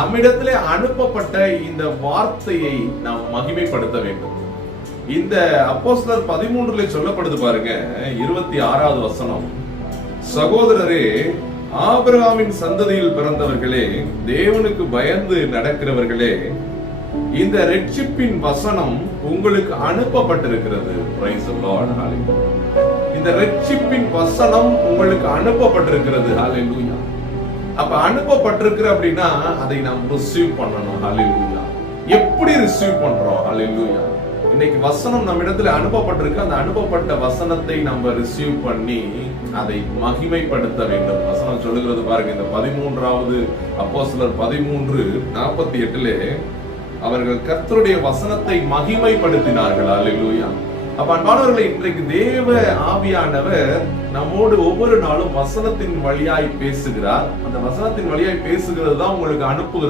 நம்மிடத்திலே அனுப்பப்பட்ட இந்த வார்த்தையை நாம் மகிமைப்படுத்த வேண்டும். இந்த அப்போஸ்தலர் 13 சொல்லப்படுது பாருங்க, 26வது வசனம். சகோதரரே, ஆபிரகாமின் சந்ததியில் பிறந்தவர்களே, தேவனுக்கு பயந்து நடக்கிறவர்களே, இந்த ரட்சிப்பின் வசனம் உங்களுக்கு அனுப்பப்பட்டிருக்கிறது. Praise the Lord. Hallelujah. இந்த ரட்சிப்பின் வசனம் உங்களுக்கு அனுப்பப்பட்டிருக்கிறது. Hallelujah. அப்ப அனுப்பப்பட்டிருக்கிற அப்படின்னா அதை நாம் ரிசீவ் பண்ணணும். ஹalleluya. எப்படி ரிசீவ் பண்றோம்? ஹalleluya. இன்னைக்கு வசனம் நம்ம இடத்துல அனுப்பப்பட்டிருக்கு. அந்த அனுப்பப்பட்ட வசனத்தை நம்ம ரிசீவ் பண்ணி அதை மகிமைப்படுத்த வேண்டும். வசனம் சொல்லுகிறது பாருங்க, இந்த 13வது அப்போஸ்தலர் 13:48 அவர்கள் கர்த்தருடைய வசனத்தை மகிமைப்படுத்தினார்கள். ஹalleluya. அப்ப அன்பானவர்களே, இன்றைக்கு தேவ ஆவியானவர் நம்மோடு ஒவ்வொரு நாளும் வசனத்தின் வழியாய் பேசுகிறார். அந்த வசனத்தின் வழியாய் பேசுகிறது தான் உங்களுக்கு அனுப்புகிறது.